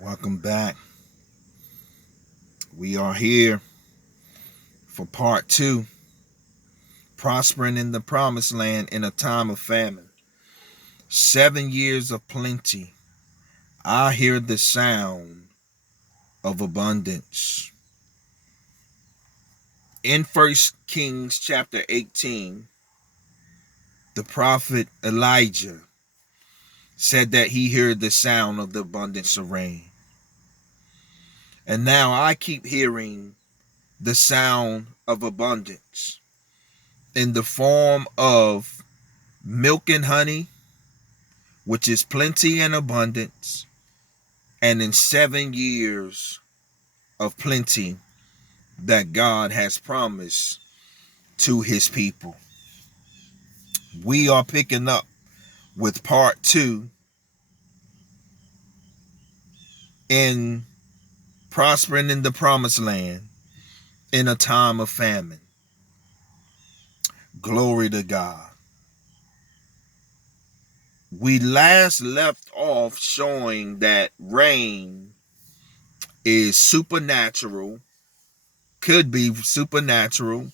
Welcome back. We are here for part two, prospering in the promised land in a time of famine. 7 years of plenty. I hear the sound of abundance. In 1 Kings chapter 18, the prophet Elijah said that he heard the sound of the abundance of rain. And now I keep hearing the sound of abundance in the form of milk and honey, which is plenty and abundance, and in 7 years of plenty that God has promised to his people. We are picking up with part two in prospering in the promised land in a time of famine. Glory to God. We last left off showing that rain is supernatural, could be supernatural,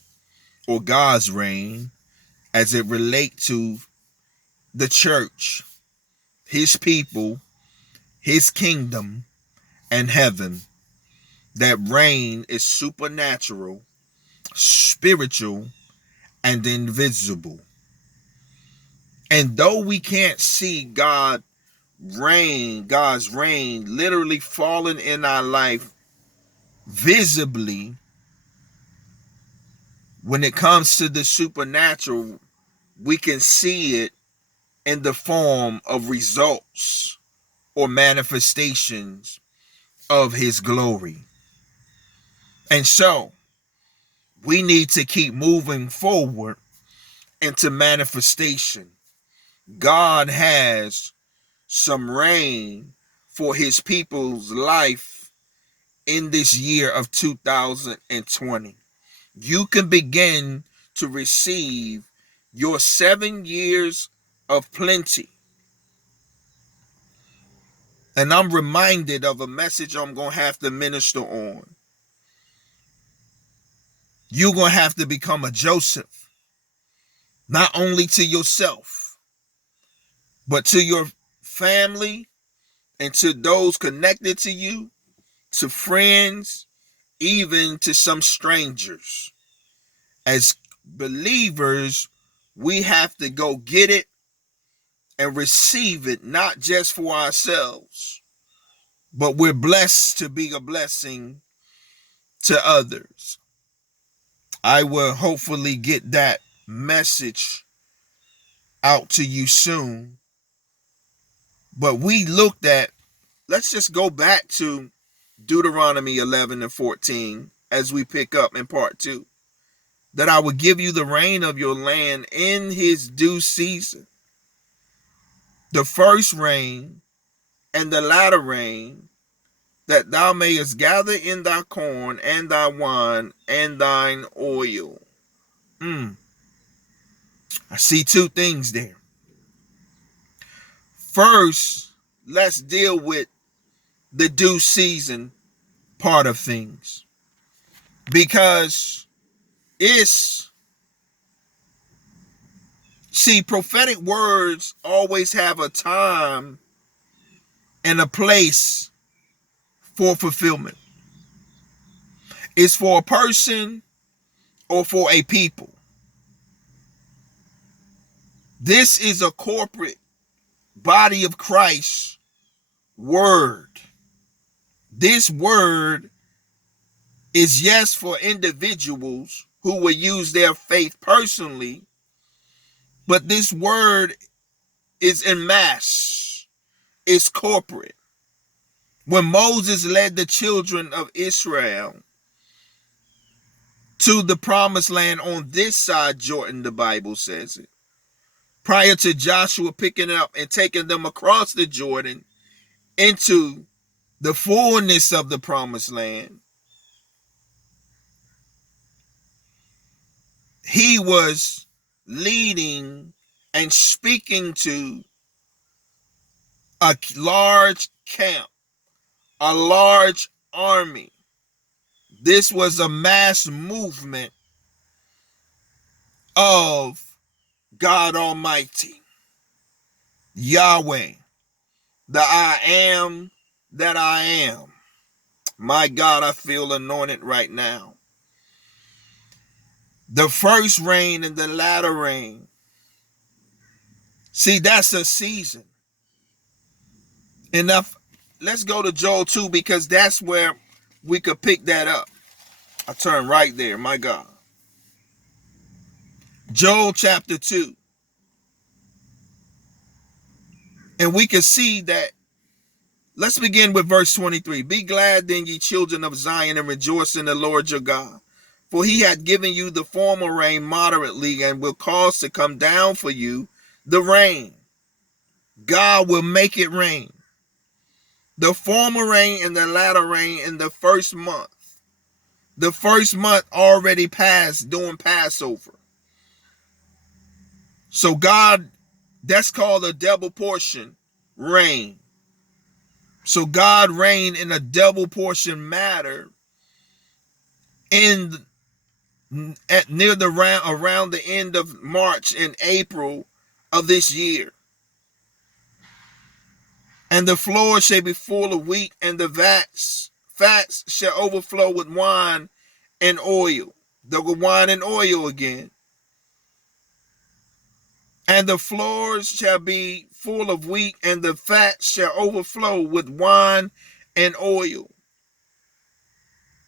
or God's reign as it relates to the church, his people, his kingdom, and heaven. That reign is supernatural, spiritual, and invisible. And though we can't see God's reign literally falling in our life visibly, when it comes to the supernatural, we can see it in the form of results or manifestations of his glory. And so we need to keep moving forward into manifestation. God has some rain for his people's life in this year of 2020. You can begin to receive your 7 years of plenty. And I'm reminded of a message I'm going to have to minister on. You're going to have to become a Joseph, not only to yourself, but to your family and to those connected to you, to friends, even to some strangers. As believers, we have to go get it and receive it, not just for ourselves, but we're blessed to be a blessing to others. I will hopefully get that message out to you soon. But we looked at, let's just go back to Deuteronomy 11 and 14 as we pick up in part two. That I will give you the rain of your land in his due season. The first rain and the latter rain, that thou mayest gather in thy corn and thy wine and thine oil. I see two things there. First, let's deal with the due season part of things. Because prophetic words always have a time and a place for fulfillment. It's for a person or for a people. This is a corporate body of Christ word. This word is yes for individuals who will use their faith personally, but this word is en masse. It's corporate. When Moses led the children of Israel to the promised land on this side Jordan, the Bible says it, prior to Joshua picking it up and taking them across the Jordan into the fullness of the promised land, he was leading and speaking to a large camp, a large army. This was a mass movement of God Almighty, Yahweh, the I am that I am. My God, I feel anointed right now. The first rain and the latter rain. See, that's a season. Enough. Let's go to Joel 2 because that's where we could pick that up. I turn right there, my God. Joel chapter 2. And we can see that. Let's begin with verse 23. Be glad then, ye children of Zion, and rejoice in the Lord your God. For he hath given you the former rain moderately, and will cause to come down for you the rain. God will make it rain. The former rain and the latter rain in the first month. The first month already passed during Passover. So God, that's called a double portion rain. So God reigned in a double portion matter in at near the around the end of March and April of this year. And the floor shall be full of wheat, and the fats shall overflow with wine and oil. The wine and oil again. And the floors shall be full of wheat, and the fats shall overflow with wine and oil.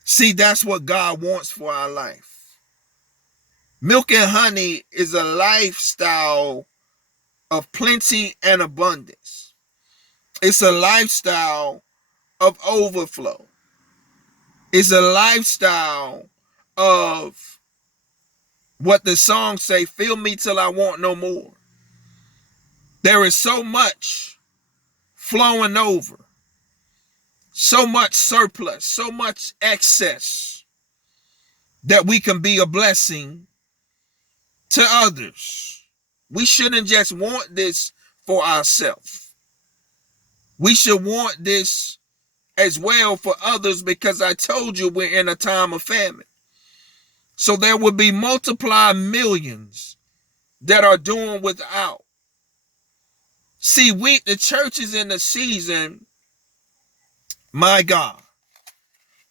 See, that's what God wants for our life. Milk and honey is a lifestyle of plenty and abundance. It's a lifestyle of overflow. It's a lifestyle of what the songs say, fill me till I want no more. There is so much flowing over, so much surplus, so much excess that we can be a blessing to others. We shouldn't just want this for ourselves. We should want this as well for others, because I told you we're in a time of famine. So there will be multiplied millions that are doing without. See, the church is in a season, my God,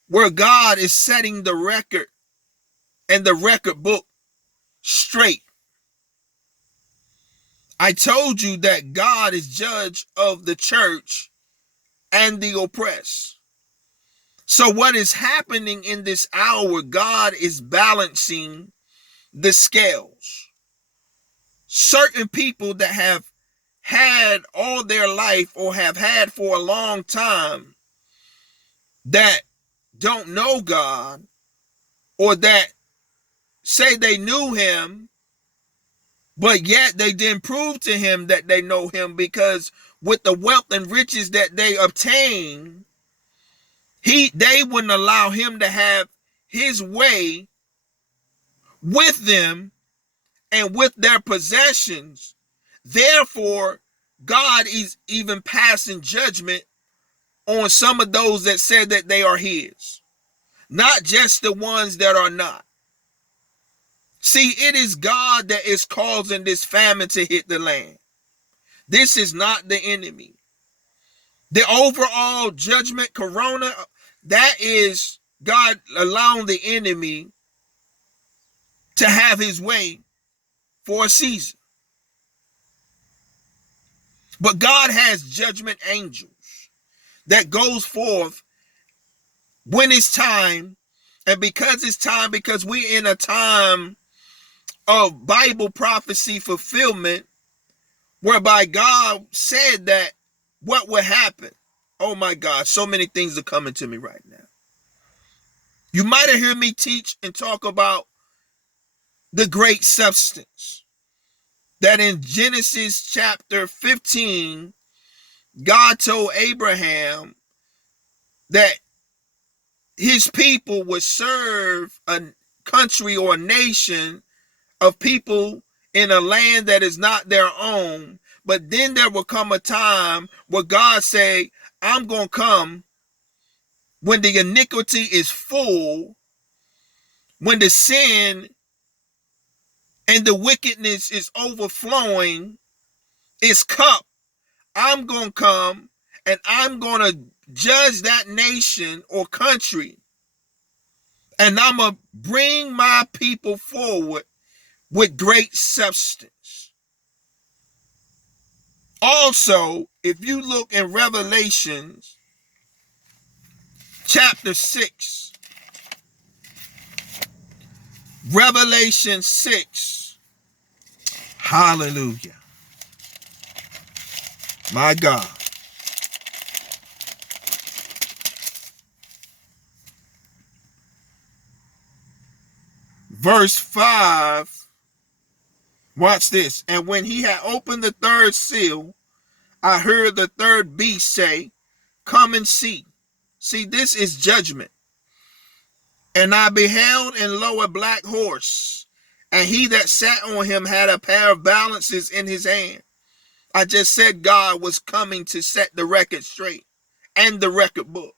where God is setting the record and the record book straight. I told you that God is judge of the church and the oppressed. So what is happening in this hour, God is balancing the scales. Certain people that have had all their life or have had for a long time that don't know God, or that say they knew him, but yet they didn't prove to him that they know him, because with the wealth and riches that they obtain, they wouldn't allow him to have his way with them and with their possessions. Therefore, God is even passing judgment on some of those that said that they are his, not just the ones that are not. See, it is God that is causing this famine to hit the land. This is not the enemy. The overall judgment, corona, that is God allowing the enemy to have his way for a season. But God has judgment angels that goes forth when it's time. And because it's time, because we're in a time of Bible prophecy fulfillment, whereby God said that what would happen. Oh my God, so many things are coming to me right now. You might have heard me teach and talk about the great substance. That in Genesis chapter 15, God told Abraham that his people would serve a country or a nation of people in a land that is not their own. But then there will come a time where God say, I'm going to come when the iniquity is full, when the sin and the wickedness is overflowing, its cup, I'm going to come and I'm going to judge that nation or country. And I'm going to bring my people forward with great substance. Also, if you look in Revelations chapter 6, Revelation 6, hallelujah, my God. Verse 5, watch this. And when he had opened the third seal, I heard the third beast say, come and see. See, this is judgment. And I beheld, and lo, a black horse, and he that sat on him had a pair of balances in his hand. I just said God was coming to set the record straight and the record book.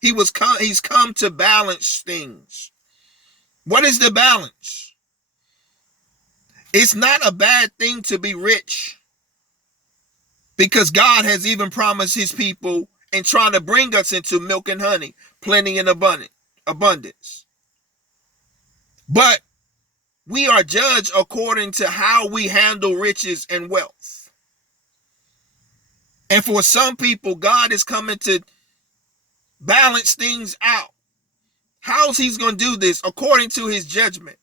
He's come to balance things. What is the balance? It's not a bad thing to be rich, because God has even promised his people and trying to bring us into milk and honey, plenty and abundance. But we are judged according to how we handle riches and wealth. And for some people, God is coming to balance things out. How's he going to do this? According to his judgment.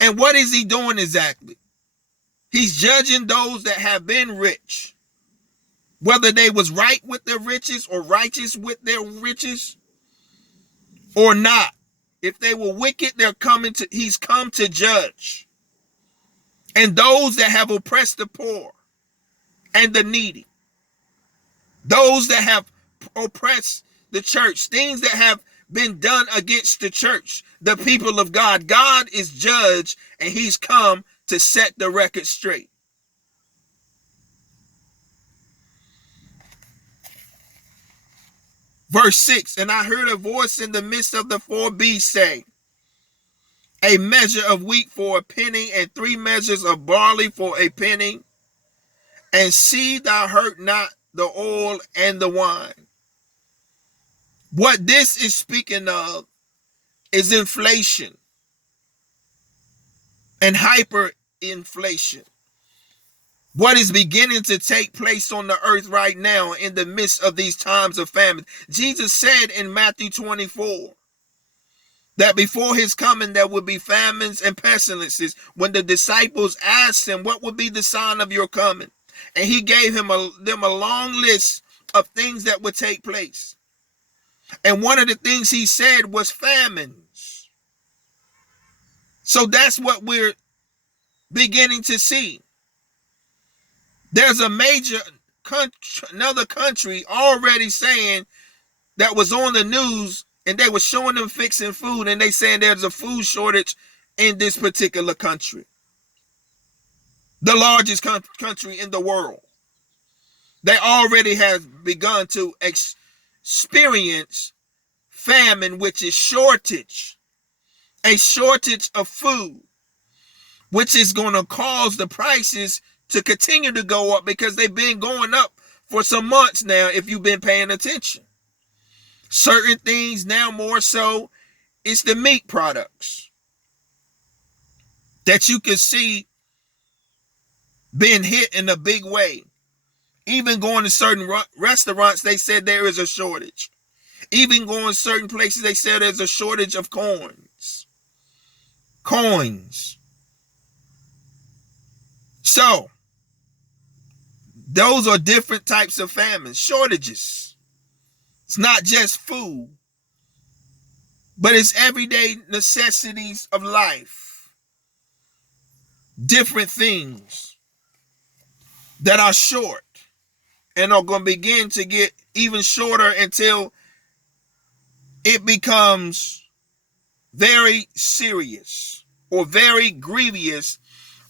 And what is he doing exactly? He's judging those that have been rich, whether they was right with their riches or righteous with their riches or not. If they were wicked, he's come to judge. And those that have oppressed the poor and the needy, those that have oppressed the church, things that have been done against the church, the people of God, God is judge, and he's come to set the record straight. Verse 6, and I heard a voice in the midst of the four beasts say, a measure of wheat for a penny, and 3 measures of barley for a penny, and see thou hurt not the oil and the wine. What this is speaking of is inflation and hyperinflation. What is beginning to take place on the earth right now in the midst of these times of famine. Jesus said in Matthew 24 that before his coming there would be famines and pestilences. When the disciples asked him, what would be the sign of your coming? And he gave them a long list of things that would take place. And one of the things he said was famines. So that's what we're beginning to see. There's a major another country already saying, that was on the news, and they were showing them fixing food, and they saying there's a food shortage in this particular country. The largest country in the world. They already have begun to experience famine, which is shortage. A shortage of food, which is going to cause the prices to continue to go up, because they've been going up for some months now, if you've been paying attention. Certain things now more so, it's the meat products that you can see being hit in a big way. Even going to certain restaurants, they said there is a shortage. Even going to certain places, they said there's a shortage of coins. So, those are different types of famines, shortages. It's not just food, but it's everyday necessities of life. Different things that are short and are going to begin to get even shorter until it becomes very serious or very grievous,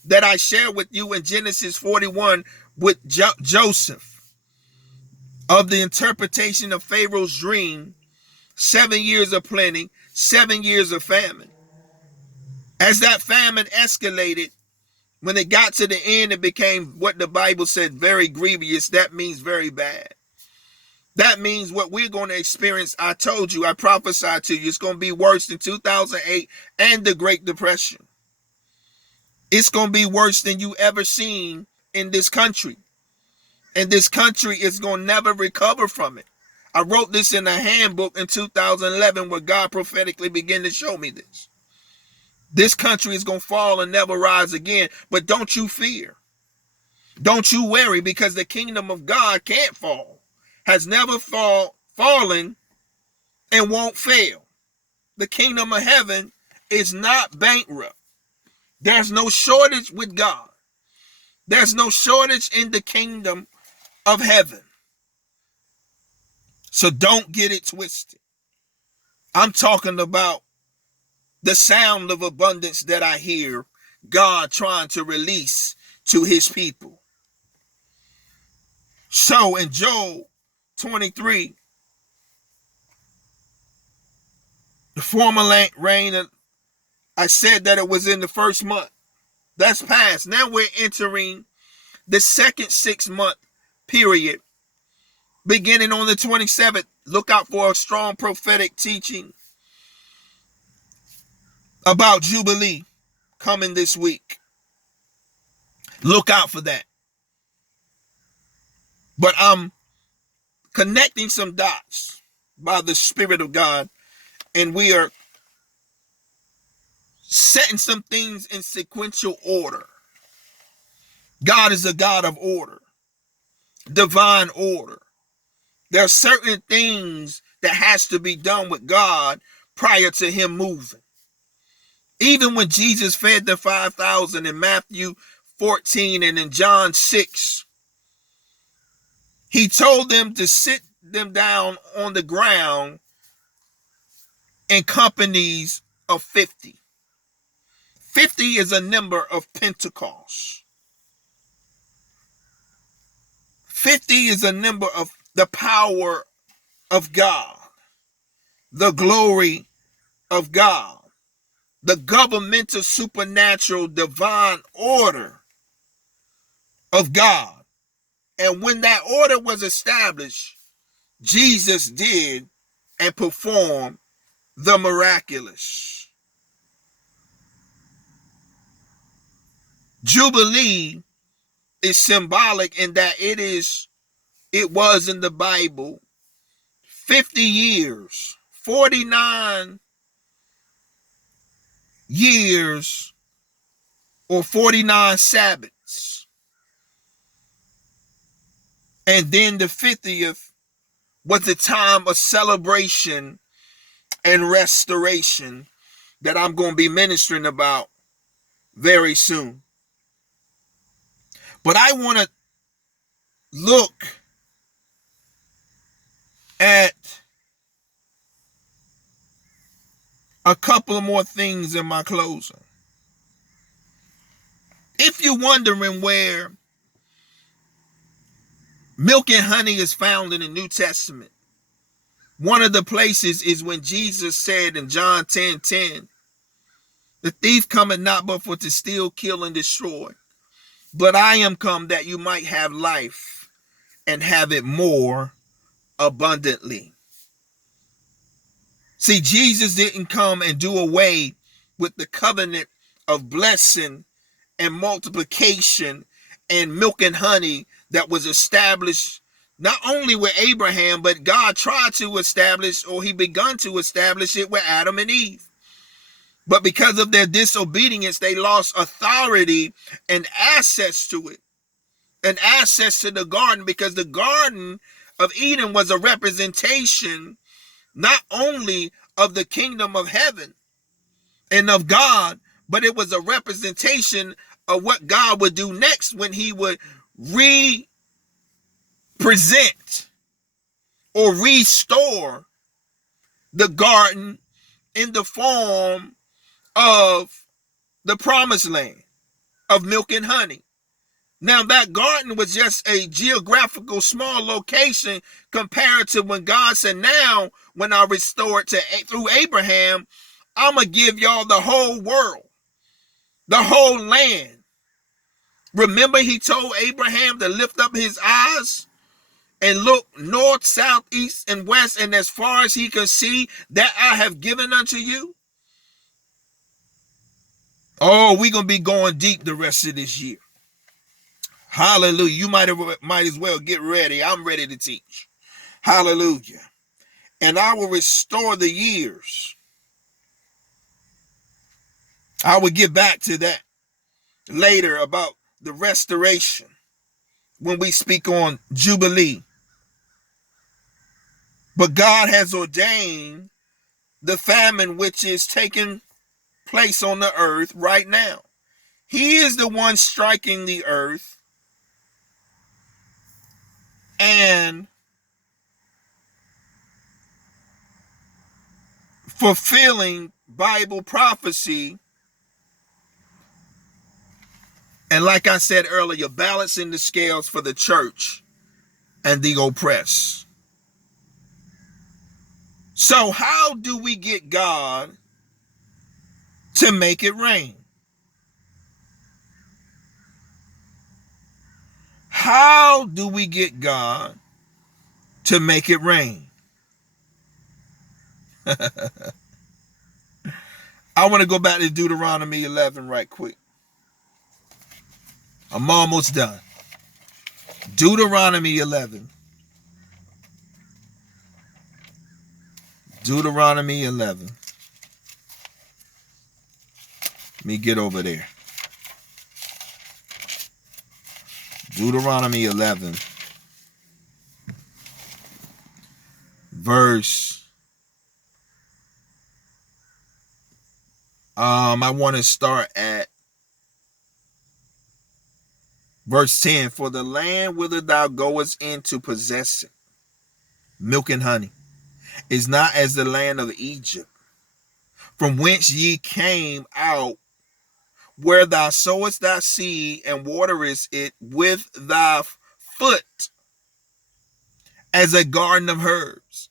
that I share with you in Genesis 41 with Joseph, of the interpretation of Pharaoh's dream, 7 years of plenty, 7 years of famine. As that famine escalated, when it got to the end, it became what the Bible said, very grievous. That means very bad. That means what we're going to experience. I told you, I prophesied to you, it's going to be worse than 2008 and the Great Depression. It's going to be worse than you ever seen in this country. And this country is going to never recover from it. I wrote this in a handbook in 2011 where God prophetically began to show me this. This country is going to fall and never rise again. But don't you fear. Don't you worry, because the kingdom of God can't fall, has never fallen, and won't fail. The kingdom of heaven is not bankrupt. There's no shortage with God. There's no shortage in the kingdom of heaven. So don't get it twisted. I'm talking about the sound of abundance that I hear God trying to release to his people. So in Joel 23, the former rain, I said that it was in the first month. That's past. Now we're entering the second 6-month period, beginning on the 27th. Look out for a strong prophetic teaching about Jubilee coming this week. Look out for that. But I'm connecting some dots by the Spirit of God, and we are setting some things in sequential order. God is a God of order, divine order. There are certain things that has to be done with God prior to him moving. Even when Jesus fed the 5,000 in Matthew 14 and in John 6, he told them to sit them down on the ground in companies of 50. 50 is a number of Pentecost. 50 is a number of the power of God, the glory of God, the governmental, supernatural, divine order of God. And when that order was established, Jesus did and performed the miraculous. Jubilee is symbolic in that it was in the Bible 50 years, 49 years, or 49 Sabbaths. And then the 50th was the time of celebration and restoration that I'm going to be ministering about very soon. But I want to look at a couple of more things in my closing. If you're wondering where milk and honey is found in the New Testament, one of the places is when Jesus said in John 10:10, the thief cometh not but for to steal, kill, and destroy. But I am come that you might have life and have it more abundantly. See, Jesus didn't come and do away with the covenant of blessing and multiplication and milk and honey that was established not only with Abraham, but God tried to establish, or he begun to establish it with Adam and Eve. But because of their disobedience, they lost authority and access to it, and access to the garden, because the Garden of Eden was a representation not only of the kingdom of heaven and of God, but it was a representation of what God would do next when he would represent or restore the garden in the form of the Promiseland of milk and honey. Now that garden was just a geographical small location compared to when God said, now when I restore it through Abraham, I'm going to give y'all the whole world, the whole land. Remember, he told Abraham to lift up his eyes and look north, south, east, and west, and as far as he can see, that I have given unto you. Oh, we're going to be going deep the rest of this year. Hallelujah. You might as well get ready. I'm ready to teach. Hallelujah. And I will restore the years. I will get back to that later about the restoration when we speak on Jubilee. But God has ordained the famine which is taking place on the earth right now. He is the one striking the earth and fulfilling Bible prophecy. And like I said earlier, balancing the scales for the church and the oppressed. So how do we get God to make it rain? How do we get God to make it rain? I want to go back to Deuteronomy 11 right quick. I'm almost done. Deuteronomy 11. Deuteronomy 11. Let me get over there. Deuteronomy 11. Verse. I want to start at verse 10. For the land whither thou goest in to possess it, milk and honey, is not as the land of Egypt, from whence ye came out, where thou sowest thy seed and waterest it with thy foot, as a garden of herbs.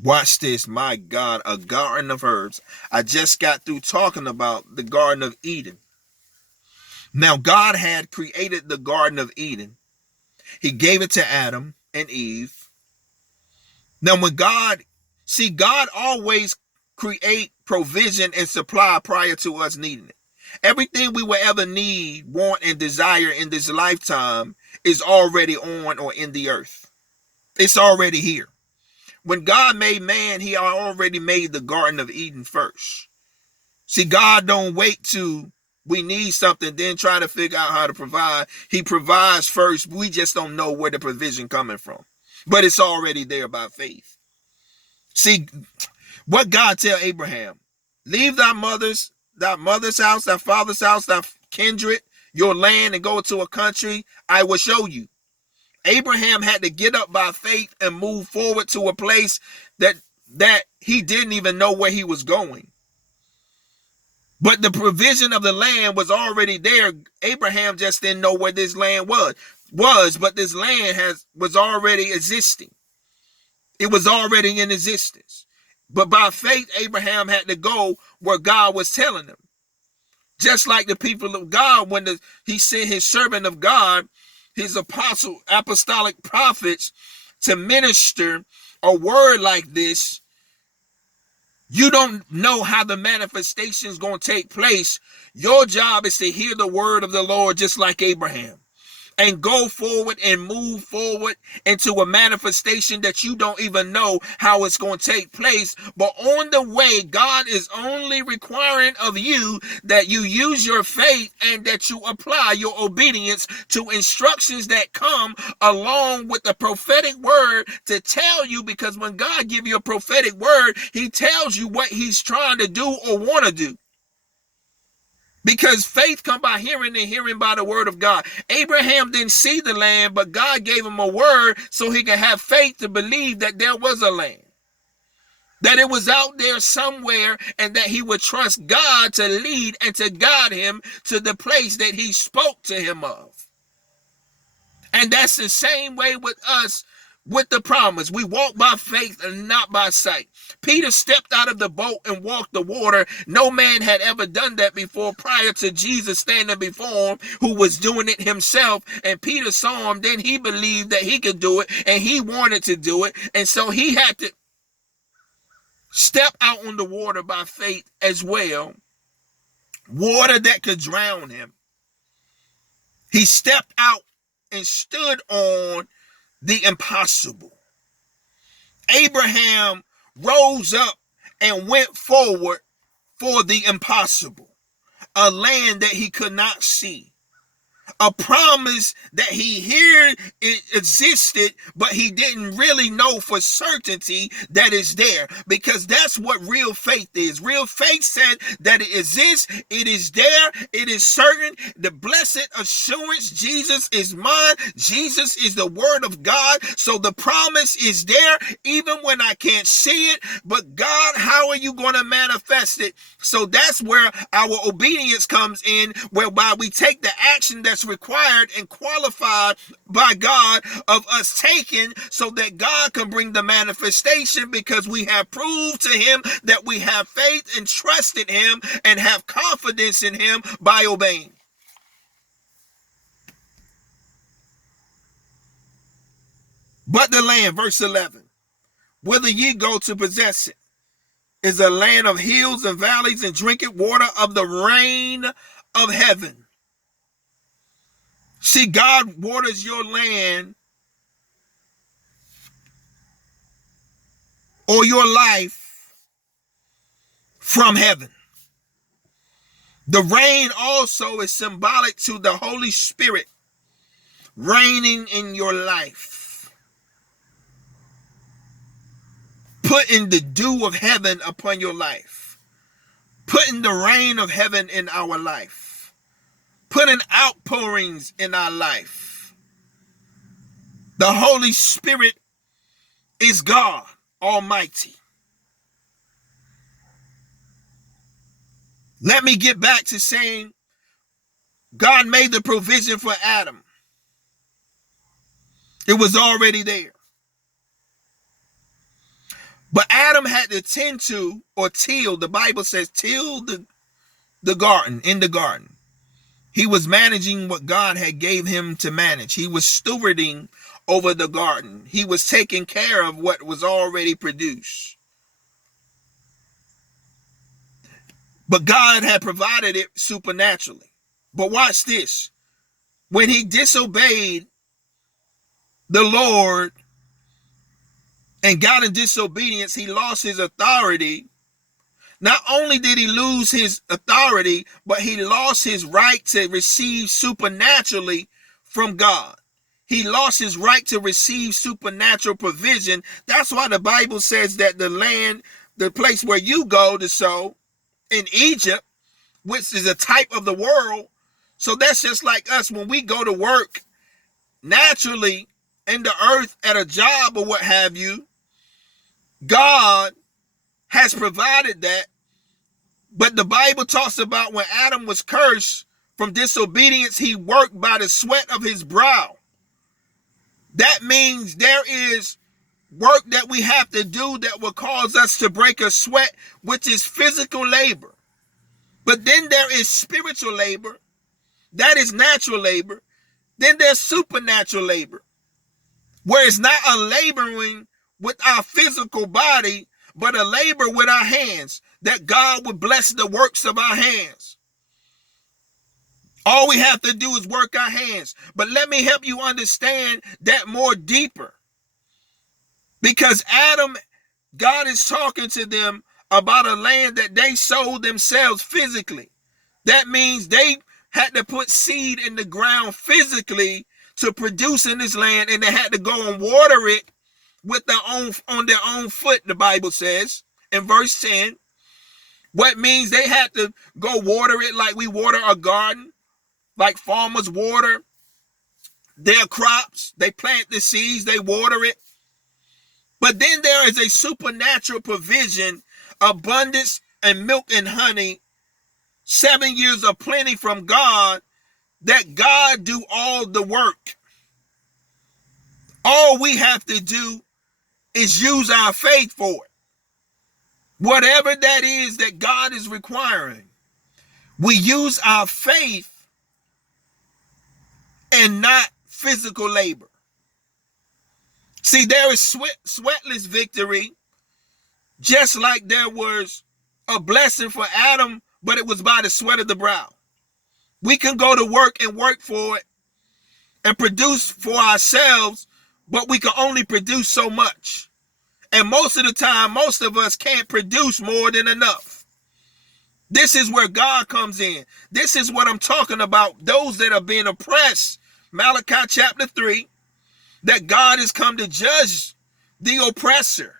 Watch this, my God, a garden of herbs. I just got through talking about the Garden of Eden. Now, God had created the Garden of Eden. He gave it to Adam and Eve. Now, when God always create provision and supply prior to us needing it. Everything we will ever need, want, and desire in this lifetime is already on or in the earth. It's already here. When God made man, he already made the Garden of Eden first. See, God don't wait till we need something, then try to figure out how to provide. He provides first. We just don't know where the provision coming from. But it's already there by faith. See, what God tell Abraham, leave thy mother's house, thy father's house, thy kindred, your land, and go to a country I will show you. Abraham had to get up by faith and move forward to a place that he didn't even know where he was going. But the provision of the land was already there. Abraham just didn't know where this land was, but this land was already existing. It was already in existence. But by faith, Abraham had to go where God was telling him. Just like the people of God, when he sent his servant of God, his apostle, apostolic prophets, to minister a word like this, you don't know how the manifestation is going to take place. Your job is to hear the word of the Lord just like Abraham. And go forward and move forward into a manifestation that you don't even know how it's going to take place. But on the way, God is only requiring of you that you use your faith and that you apply your obedience to instructions that come along with the prophetic word to tell you. Because when God gives you a prophetic word, he tells you what he's trying to do or want to do. Because faith comes by hearing and hearing by the word of God. Abraham didn't see the land, but God gave him a word so he could have faith to believe that there was a land. That it was out there somewhere, and that he would trust God to lead and to guide him to the place that he spoke to him of. And that's the same way with us with the promise. We walk by faith and not by sight. Peter stepped out of the boat and walked the water. No man had ever done that before prior to Jesus standing before him, who was doing it himself. And Peter saw him. Then he believed that he could do it, and he wanted to do it. And so he had to step out on the water by faith as well. Water that could drown him. He stepped out and stood on the impossible. Abraham rose up and went forward for the impossible, a land that he could not see, a promise that he heard it existed, but he didn't really know for certainty that it's there, because that's what real faith is. Real faith said that it exists, it is there, it is certain. The blessed assurance, Jesus is mine, Jesus is the word of God. So the promise is there even when I can't see it. But God, how are you going to manifest it? So that's where our obedience comes in, whereby we take the action that's required and qualified by God of us taking, so that God can bring the manifestation, because we have proved to him that we have faith and trusted him and have confidence in him by obeying. But the land, verse 11, whither ye go to possess it, is a land of hills and valleys, and drinketh water of the rain of heaven. See, God waters your land or your life from heaven. The rain also is symbolic to the Holy Spirit reigning in your life, putting the dew of heaven upon your life, putting the rain of heaven in our life, putting outpourings in our life. The Holy Spirit is God Almighty. Let me get back to saying God made the provision for Adam. It was already there. But Adam had to tend to, or till, the Bible says, till the garden, in the garden. He was managing what God had gave him to manage. He was stewarding over the garden. He was taking care of what was already produced. But God had provided it supernaturally. But watch this. When he disobeyed the Lord and got in disobedience, he lost his authority. Not only did he lose his authority, but he lost his right to receive supernaturally from God. He lost his right to receive supernatural provision. That's why the Bible says that the land, the place where you go to sow in Egypt, which is a type of the world. So that's just like us when we go to work naturally in the earth at a job or what have you. God has provided that. But the Bible talks about when Adam was cursed from disobedience, he worked by the sweat of his brow. That means there is work that we have to do that will cause us to break a sweat, which is physical labor. But then there is spiritual labor. That is natural labor. Then there's supernatural labor, where it's not a laboring with our physical body, but a labor with our hands, that God would bless the works of our hands. All we have to do is work our hands. But let me help you understand that more deeper. Because Adam, God is talking to them about a land that they sowed themselves physically. That means they had to put seed in the ground physically to produce in this land, and they had to go and water it with on their own foot, the Bible says in verse 10. What means they had to go water it like we water a garden, like farmers water their crops. They plant the seeds, they water it. But then there is a supernatural provision, abundance and milk and honey, 7 years of plenty from God, that God do all the work. All we have to do is use our faith for it. Whatever that is that God is requiring, we use our faith and not physical labor. See, there is sweatless victory, just like there was a blessing for Adam, but it was by the sweat of the brow. We can go to work and work for it and produce for ourselves, but we can only produce so much. And most of the time, most of us can't produce more than enough. This is where God comes in. This is what I'm talking about. Those that are being oppressed. Malachi chapter 3, that God has come to judge the oppressor.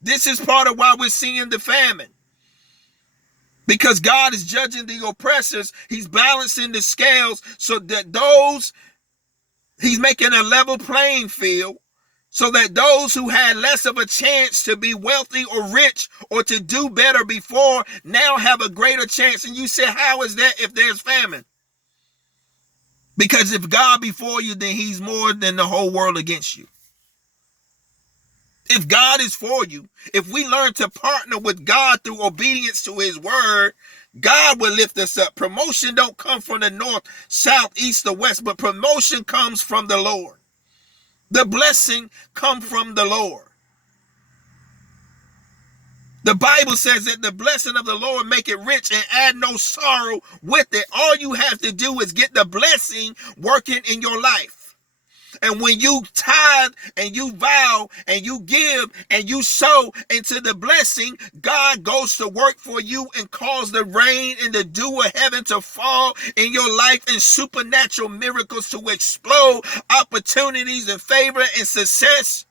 This is part of why we're seeing the famine. Because God is judging the oppressors. He's balancing the scales so that he's making a level playing field, so that those who had less of a chance to be wealthy or rich or to do better before now have a greater chance. And you say, how is that if there's famine? Because if God before you, then he's more than the whole world against you. If God is for you, if we learn to partner with God through obedience to his word, God will lift us up. Promotion don't come from the north, south, east, or west, but promotion comes from the Lord. The blessing comes from the Lord. The Bible says that the blessing of the Lord make it rich and add no sorrow with it. All you have to do is get the blessing working in your life. And when you tithe and you vow and you give and you sow into the blessing, God goes to work for you and cause the rain and the dew of heaven to fall in your life and supernatural miracles to explode, opportunities and favor and success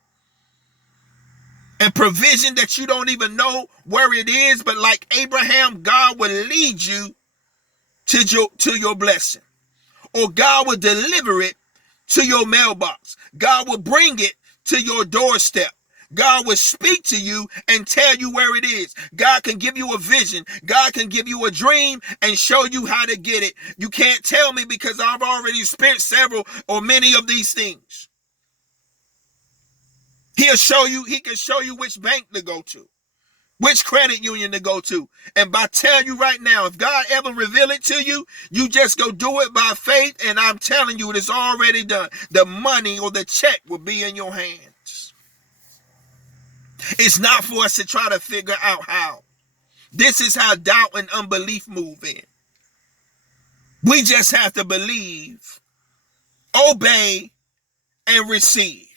and provision that you don't even know where it is. But like Abraham, God will lead you to your blessing, or God will deliver it to your mailbox. God will bring it to your doorstep. God will speak to you and tell you where it is. God can give you a vision. God can give you a dream and show you how to get it. You can't tell me because I've already experienced several or many of these things. He can show you which bank to go to, which credit union to go to. And by telling you right now, if God ever reveal it to you, you just go do it by faith. And I'm telling you, it is already done. The money or the check will be in your hands. It's not for us to try to figure out how. This is how doubt and unbelief move in. We just have to believe, obey, and receive.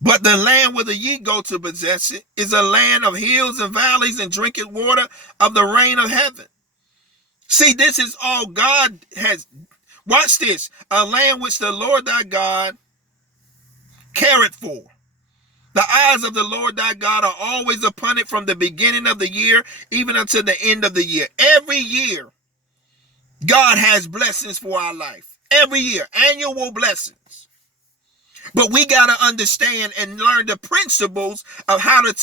But the land whither ye go to possess it is a land of hills and valleys and drinketh water of the rain of heaven. See, this is all God has. Watch this. A land which the Lord thy God careth for. The eyes of the Lord thy God are always upon it from the beginning of the year, even until the end of the year. Every year, God has blessings for our life. Every year, annual blessings. But we got to understand and learn the principles of how to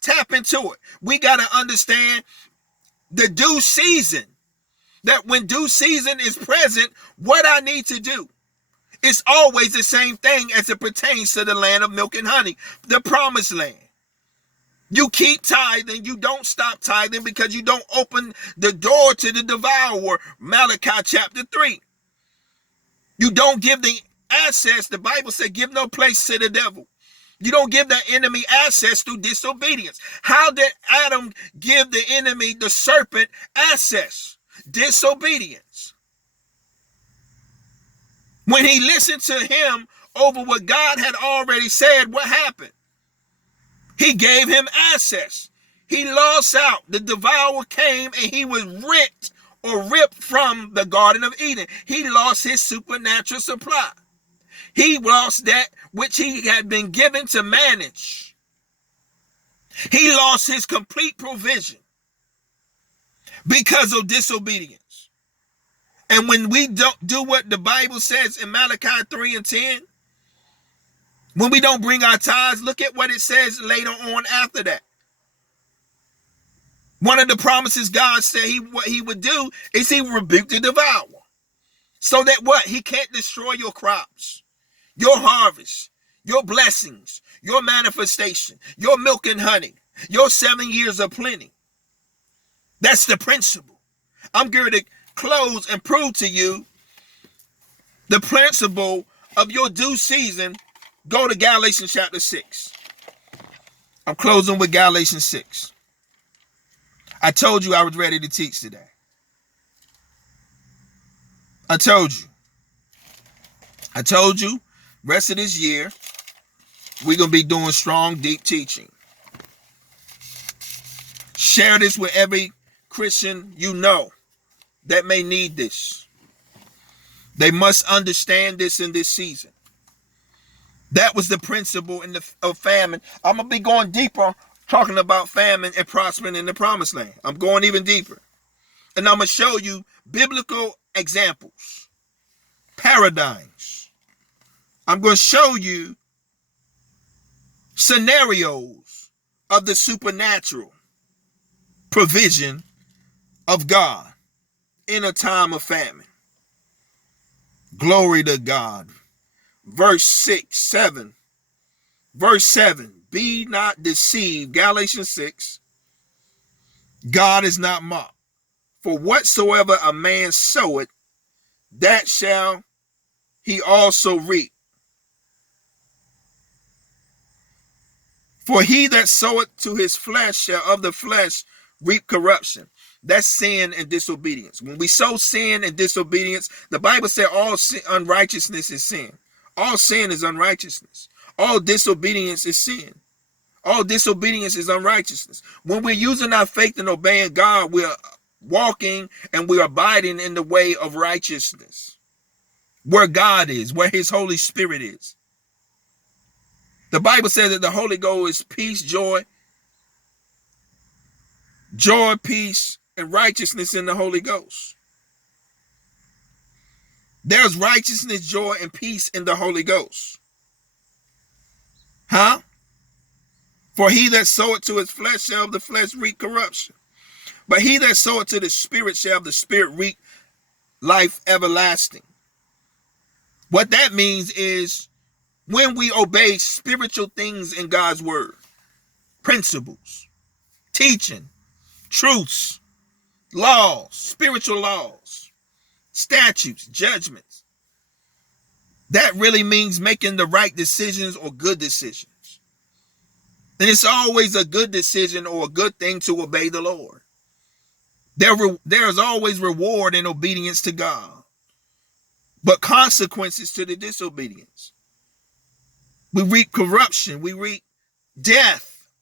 tap into it. We got to understand the due season. That when due season is present, what I need to do. It's always the same thing as it pertains to the land of milk and honey, the promised land. You keep tithing, you don't stop tithing because you don't open the door to the devourer, Malachi chapter 3. You don't give the access. The Bible said give no place to the devil. You don't give the enemy access through disobedience. How did Adam give the enemy, the serpent, access? Disobedience. When he listened to him over what God had already said, what happened? He gave him access. He lost out. The devourer came and he was ripped from the Garden of Eden. He lost his supernatural supply. He lost that which he had been given to manage. He lost his complete provision because of disobedience. And when we don't do what the Bible says in Malachi 3:10, when we don't bring our tithes, look at what it says later on after that. One of the promises God said what he would do is he would rebuke the devourer. So that what? He can't destroy your crops, your harvest, your blessings, your manifestation, your milk and honey, your 7 years of plenty. That's the principle. I'm going to close and prove to you the principle of your due season. Go to Galatians chapter 6. I'm closing with Galatians 6. I told you I was ready to teach today. I told you, rest of this year, we're going to be doing strong, deep teaching. Share this with every Christian you know that may need this. They must understand this in this season. That was the principle of famine. I'm going to be going deeper, talking about famine and prospering in the promised land. I'm going even deeper. And I'm going to show you biblical examples, paradigms. I'm going to show you scenarios of the supernatural provision of God in a time of famine. Glory to God. Verse 7. Be not deceived. Galatians 6. God is not mocked. For whatsoever a man soweth, that shall he also reap. For he that soweth to his flesh shall of the flesh reap corruption. That's sin and disobedience. When we sow sin and disobedience, the Bible said all sin, unrighteousness is sin. All sin is unrighteousness. All disobedience is sin. All disobedience is unrighteousness. When we're using our faith and obeying God, we're walking and we're abiding in the way of righteousness, where God is, where his Holy Spirit is. The Bible says that the Holy Ghost is peace, joy, peace, and righteousness in the Holy Ghost. There's righteousness, joy, and peace in the Holy Ghost. For he that soweth to his flesh shall of the flesh reap corruption. But he that soweth to the Spirit shall of the Spirit reap life everlasting. What that means is when we obey spiritual things in God's word, principles, teaching, truths, laws, spiritual laws, statutes, judgments, that really means making the right decisions or good decisions. And it's always a good decision or a good thing to obey the Lord. There is always reward in obedience to God, but consequences to the disobedience. We reap corruption. We reap death,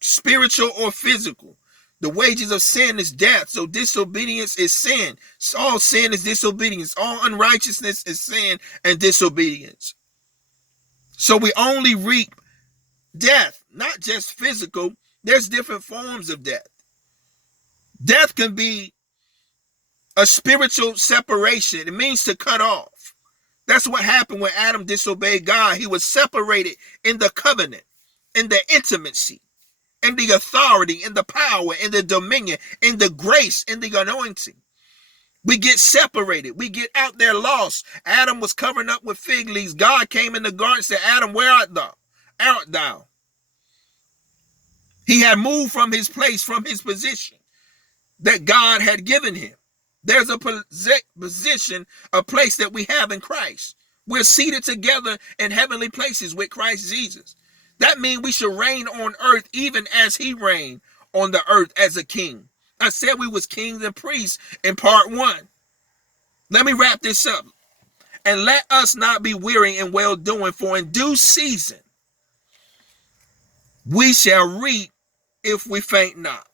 spiritual or physical. The wages of sin is death, so disobedience is sin. All sin is disobedience. All unrighteousness is sin and disobedience. So we only reap death, not just physical. There's different forms of death. Death can be a spiritual separation. It means to cut off. That's what happened when Adam disobeyed God. He was separated in the covenant, in the intimacy, in the authority, in the power, in the dominion, in the grace, in the anointing. We get separated. We get out there lost. Adam was covering up with fig leaves. God came in the garden and said, Adam, where art thou? Art thou? He had moved from his place, from his position that God had given him. There's a position, a place that we have in Christ. We're seated together in heavenly places with Christ Jesus. That means we should reign on earth even as he reigned on the earth as a king. I said we was kings and priests in part 1. Let me wrap this up. And let us not be weary in well-doing, for in due season we shall reap if we faint not.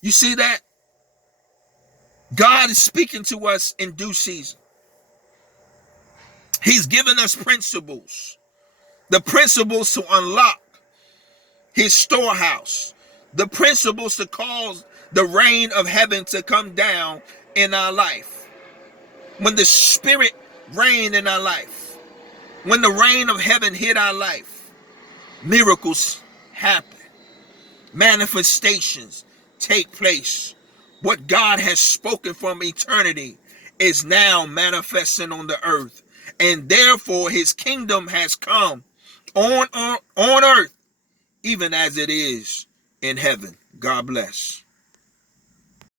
You see that? God is speaking to us in due season. He's given us principles. The principles to unlock his storehouse. The principles to cause the rain of heaven to come down in our life. When the Spirit reigned in our life, when the rain of heaven hit our life, miracles happen. Manifestations take place. What God has spoken from eternity is now manifesting on the earth. And therefore his kingdom has come on earth, even as it is in heaven. God bless.